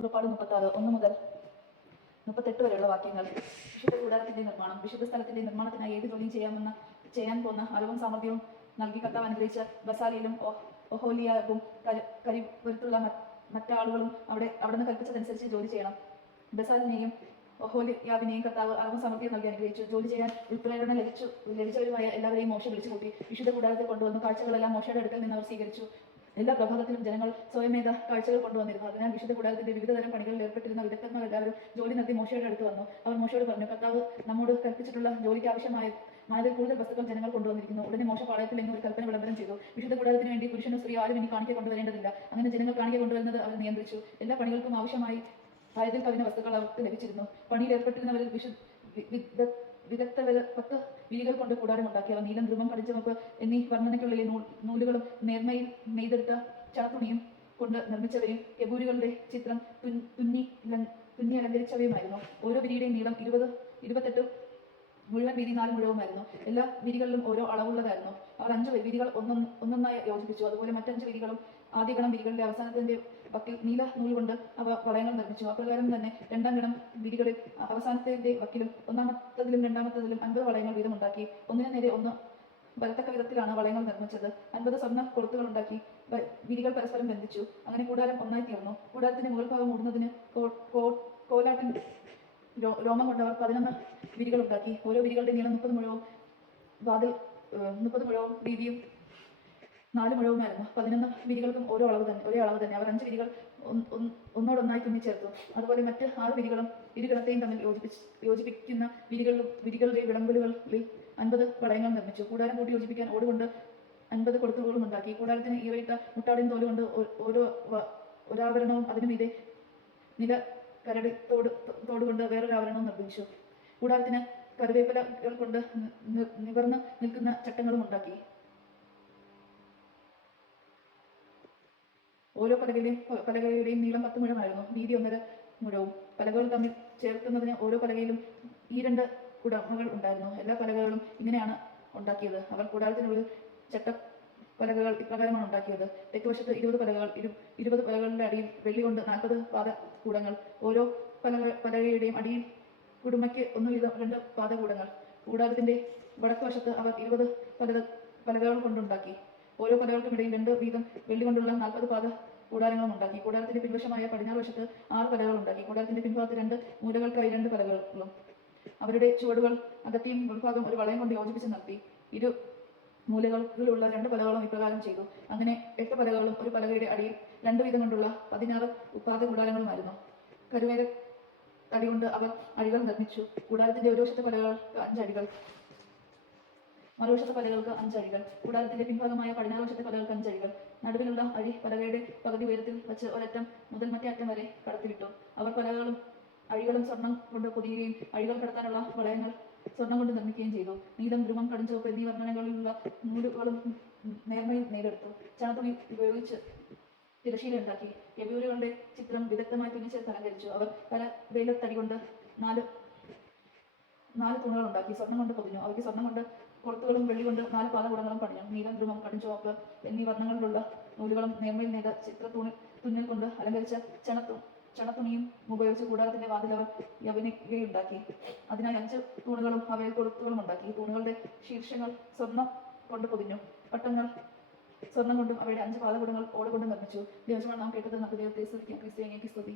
പുറപ്പാട് മുപ്പത്താറ് ഒന്ന് മുതൽ മുപ്പത്തെട്ട് വരെയുള്ള വാക്യങ്ങൾ. വിശുദ്ധ കൂടാരത്തിന്റെ നിർമ്മാണം വിശുദ്ധ സ്ഥലത്തിന്റെ നിർമ്മാണത്തിനായി ഏത് ജോലിയും ചെയ്യാമെന്ന് ചെയ്യാൻ പോകുന്ന അറിവും സാമർഥ്യവും നൽകി കർത്താവ് അനുഗ്രഹിച്ച ബസാലിയിലും ഒഹോലിയാകും കരിപുരത്തുള്ള മറ്റാളുകളും അവിടെ അവിടെ നിന്ന് കൽപ്പിച്ചതനുസരിച്ച് ജോലി ചെയ്യണം. ബസാലിനെയും ഒഹോലിയാവിനെയും കർത്താവ് അറിവും സാമർഥ്യം നൽകി അനുഗ്രഹിച്ചു. ജോലി ചെയ്യാൻ ഉൾപ്രേരണ ലഭിച്ചു ലഭിച്ചവരുമായ എല്ലാവരെയും മോശം വിളിച്ചു കൂട്ടി വിശുദ്ധ കൂടാരത്തിൽ കൊണ്ടുവന്നു കാഴ്ചകളെല്ലാം മോശയുടെ അടുക്കൽ നിന്ന് അവർ സ്വീകരിച്ചു. എല്ലാ പ്രഭാതത്തിലും ജനങ്ങൾ സ്വയമേധ കാഴ്ചകൾ കൊണ്ടുവന്നിരുന്നു. അതിനാൽ വിശുദ്ധ കൂടാരത്തിന്റെ വിവിധ തരം പണികളിൽ ഏർപ്പെട്ടിരുന്ന വിദഗ്ധന്മാർ എല്ലാവരും ജോലി നിർത്തി മോശയുടെ അടുത്ത് വന്നു. അവർ മോശയോട് പറഞ്ഞു കർത്താവ് നമ്മോട് കൽപ്പിച്ചിട്ടുള്ള ജോലിക്ക് ആവശ്യമായ മാതിൽ കൂടുതൽ വസ്തുക്കൾ ജനങ്ങൾ കൊണ്ടുവന്നിരിക്കുന്നു. ഉടനെ മോശ പാളയത്തിൽ നിന്ന് ഒരു കൽപ്പന വിളംബരം ചെയ്തു. വിശുദ്ധ കൂടാരത്തിന് വേണ്ടി പുരുഷനും സ്ത്രീ ആരും ഇനി കാണിക്ക കൊണ്ടുവരേണ്ടതില്ല. അങ്ങനെ ജനങ്ങൾ കാണിക്ക കൊണ്ടുവരുന്നത് അവർ നിയന്ത്രിച്ചു. എല്ലാ പണികൾക്കും ആവശ്യമായി ആയതിൽ കവിഞ്ഞ വസ്തുക്കൾ അവർക്ക് ലഭിച്ചിരുന്നു. പണിയിൽ ഏർപ്പെട്ടിരുന്നവരിൽ വിശു വി- വിദ- വിദഗ്ധവർ പത്ത് വീലുകൾ കൊണ്ട് കൂടാരം ഉണ്ടാക്കി. അവ നീലം ധ്രുവം കടിച്ചുമപ്പ് എന്നീ വർണനയ്ക്കുള്ളിലെ നൂലുകളും നേർമയിൽ നെയ്തെടുത്ത ചാത്തുണിയും കൊണ്ട് നിർമ്മിച്ചവയും കെബൂരുകളുടെ ചിത്രം തുന്നി തുന്നി അലങ്കരിച്ചവയുമായിരുന്നു. ഓരോ വിരിയുടെയും നീളം ഇരുപത് ഇരുപത്തെട്ട് മുഴുവൻ വീതി നാല് മുഴുവമായിരുന്നു എല്ലാ വിരികളിലും ഓരോ അളവുള്ളതായിരുന്നു. അവർ അഞ്ച് വിരികൾ ഒന്നൊന്ന് ഒന്നൊന്നായി യോജിപ്പിച്ചു. അതുപോലെ മറ്റഞ്ച് വിരികളും ആദ്യ ഗണം വിരികളുടെ അവസാനത്തിന്റെ വക്കിൽ നീല നൂൽ കൊണ്ട് അവ വളയങ്ങൾ നിർമ്മിച്ചു. അപ്രകാരം തന്നെ രണ്ടാം ഗണം വിരികളിൽ അവസാനത്തെ വക്കിലും ഒന്നാമത്തതിലും രണ്ടാമത്തതിലും അൻപത് വളയങ്ങൾ വീതമുണ്ടാക്കി. ഒന്നിനു നേരെ ഒന്ന് വരത്തക്ക വിധത്തിലാണ് വളയങ്ങൾ നിർമ്മിച്ചത്. അൻപത് സ്വർണ വ- വിരികൾ പരസ്പരം ബന്ധിച്ചു. അങ്ങനെ കൂടാരം ഒന്നായി തീർന്നു. കൂടാരത്തിന്റെ മുകൾ ഭാഗം മൂടുന്നതിന് കോലാട്ടിൻ രോമം കൊണ്ടവർ പതിനൊന്ന് വിരികൾ ഉണ്ടാക്കി. ഓരോ വിരികളുടെ നീളം മുപ്പത് മുഴവും വാതിൽ മുപ്പത് മുഴവും വീതിയും നാല് മുഴവുമായിരുന്നു പതിനൊന്ന് വിരികൾക്കും ഓരോ അളവ് തന്നെ ഒരേ അളവ് തന്നെ. അവർ അഞ്ച് വിരികൾ ഒന്ന്- ഒന്ന്- ഒന്നോടൊന്നായി തുന്നിച്ചേർത്തു. അതുപോലെ മറ്റ് ആറ് വിരികളും ഇരുകിടത്തെയും തമ്മിൽ യോജിപ്പിച്ച് യോജിപ്പിക്കുന്ന വിരികളിലും വിരികളുടെ വിളമ്പലുകളിൽ അൻപത് വളയങ്ങൾ നിർമ്മിച്ചു. കൂടാരം കൂട്ടി യോജിപ്പിക്കാൻ ഓടുകൊണ്ട് അൻപത് കൊടുത്തുകളും ഉണ്ടാക്കി. കൂടാരത്തിന് ഈറയിട്ട മുട്ടാടിൻ തോലുകൊണ്ട് കൊണ്ട് ഓരോ വ- ഒരാഭരണവും അതിനു മീതെ നില കരടി തോട് തോടുകൊണ്ട് വേറൊരു ആവരണവും നിർമ്മിച്ചു. കൂടാരത്തിന് കരുവേപ്പിലകൾ കൊണ്ട് നിവർന്ന് നിൽക്കുന്ന ചട്ടങ്ങളും ഉണ്ടാക്കി. ഓരോ പലകയുടെയും പലകയുടെയും നീളം പത്ത് മുഴമായിരുന്നു. വീതി ഒന്നര മുഴവും. പലകകൾ തമ്മിൽ ചേർക്കുന്നതിന് ഓരോ പലകയിലും ഈ രണ്ട് കുടമകൾ ഉണ്ടായിരുന്നു. എല്ലാ പലകകളും ഇങ്ങനെയാണ് ഉണ്ടാക്കിയത്. അവർ കൂടാരത്തിനുള്ളിൽ ചട്ട പലകകൾ ഇപ്രകാരമാണ് ഉണ്ടാക്കിയത്. തെക്കുവശത്ത് ഇരുപത് പലകകൾ ഇരു ഇരുപത് പലകളുടെ അടിയിൽ വെള്ളി കൊണ്ട് നാൽപ്പത് പാത കൂടങ്ങൾ. ഓരോ പലക പലകയുടെയും അടിയിൽ കുടുമയ്ക്ക് ഒന്ന് വീതം രണ്ട് പാദകൂടങ്ങൾ കൂടാരത്തിന്റെ വടക്ക് വശത്ത് അവർ ഇരുപത് പലക പലകകൾ കൊണ്ടുണ്ടാക്കി. ഓരോ പലകൾക്കും ഇടയിൽ രണ്ട് വീതം വെള്ളി കൊണ്ടുള്ള നാൽപ്പത് പാത കൂടാരങ്ങളും ഉണ്ടാക്കി. കൂടാരത്തിന്റെ പിൻവശമായ പടിഞ്ഞാറ് വശത്ത് ആറ് പലകൾ ഉണ്ടാക്കി. കൂടാരത്തിന്റെ പിൻഭാഗത്ത് രണ്ട് മൂലകൾക്കായി രണ്ട് പലകളും അവരുടെ ചുവടുകൾ അകത്തെയും ഉൾഭാഗം ഒരു വളയം കൊണ്ട് യോജിപ്പിച്ച് നിർത്തി. ഇരു മൂലകൾക്കുള്ള രണ്ട് പലകളും ഇപ്രകാരം ചെയ്തു. അങ്ങനെ എട്ട് പലകളും ഒരു പലകയുടെ അടിയിൽ രണ്ട് വീതം കൊണ്ടുള്ള പതിനാറ് ഉപാധ കൂടാരങ്ങളുമായിരുന്നു. കരുവേര തടി കൊണ്ട് അവർ അടികൾ നിർമ്മിച്ചു. കൂടാരത്തിന്റെ ഒരു വശത്തെ പലകൾക്ക് അഞ്ചടികൾ മറുവശത്തെ പലകൾക്ക് അഞ്ചഴികൾ. കൂടാരത്തിന്റെ പിൻഭാഗമായ പടിഞ്ഞാറ് വശത്തെ പലകൾക്ക് അഞ്ചഴികൾ. നടുവിലുള്ള അഴി പലകയുടെ പകുതി ഉയരത്തിൽ വെച്ച് ഒരറ്റം മുതൽ മറ്റേ അറ്റം വരെ കടത്തിവിട്ടു. അവർ പലകളും അഴികളും സ്വർണം കൊണ്ട് പൊതിയുകയും അഴികൾ കടത്താനുള്ള വളയങ്ങൾ സ്വർണം കൊണ്ട് നിർമ്മിക്കുകയും ചെയ്തു. നീലം ധ്രുവം കടുംചുവപ്പ് എന്നീ വർണനകളിലുള്ള നൂലുകളും നേർമയും നെയ്തെടുത്തു ചണത്തുണി ഉപയോഗിച്ച് തിരശീല ഉണ്ടാക്കി. യവൂരുകളുടെ ചിത്രം വിദഗ്ധമായി തുന്നിച്ചേർത്ത് അലങ്കരിച്ചു. അവർ പല വെയിലത്തടി കൊണ്ട് നാല് നാല് തൂണുകൾ ഉണ്ടാക്കി. സ്വർണം കൊണ്ട് പൊതിഞ്ഞു. അവയ്ക്ക് സ്വർണം കൊണ്ട് കൊളുത്തുകളും വെള്ളി കൊണ്ട് നാല് പാദകൂടങ്ങളും പണിഞ്ഞു നീലം ധ്രുവം കടുംചുവപ്പ് എന്നീ വർണങ്ങളിലുള്ള നൂലുകളും നേർമയിൽ നെയ്ത ചിത്രത്തുണി തുന്നൽ കൊണ്ട് അലങ്കരിച്ച ചണത്തു ചണത്തുണിയും ഉപയോഗിച്ച് കൂടാരത്തിന്റെ വാതിൽ അവർ യവനികയുണ്ടാക്കി അതിനായി അഞ്ച് തൂണുകളും അവയിൽ കൊളുത്തുകളും ഉണ്ടാക്കി. തൂണുകളുടെ ശീർഷങ്ങൾ സ്വർണം കൊണ്ട് പൊതിഞ്ഞു. പട്ടങ്ങൾ സ്വർണം കൊണ്ടും അവയുടെ അഞ്ച് പാദകൂടങ്ങൾ ഓടുകൊണ്ടും നിർമ്മിച്ചു. ദിവസങ്ങൾ നാം കേട്ടത് നമുക്ക് ദൈവത്തെ സ്തുതിക്കാം. ക്രിസ്ത്യാനിക്ക് സ്തുതി.